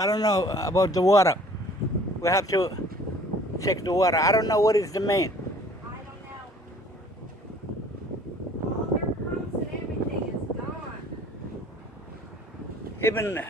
I don't know about the water. We have to check the water. I don't know what is the main. I don't know. All their pumps and everything is gone. Even